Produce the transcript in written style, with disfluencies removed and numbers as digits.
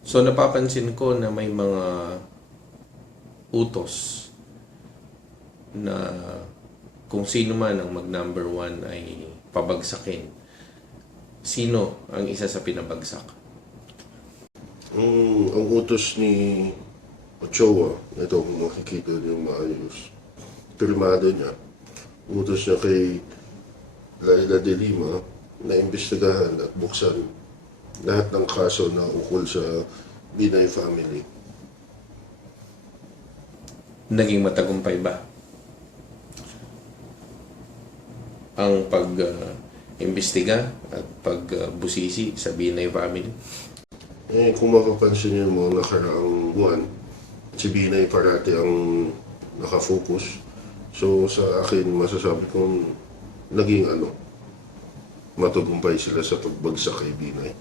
So napapansin ko na may mga utos na kung sino man ang mag-number 1 ay pabagsakin. Sino ang isa sa pinabagsak? Ang utos ni Ochoa, ito kung makikita niyo maayos, pirmado niya, utos niya kay Laila de Lima na imbestigahan at buksan lahat ng kaso na ukol sa Binay family. Naging matagumpay ba ang pag-imbestiga at pagbusisi sa Binay family? Kung mapapansin niyo mga nakaraang buwan, si Binay parati ang nakafocus. So sa akin, masasabi kong naging matagumpay sila sa pagbagsak kay Binay.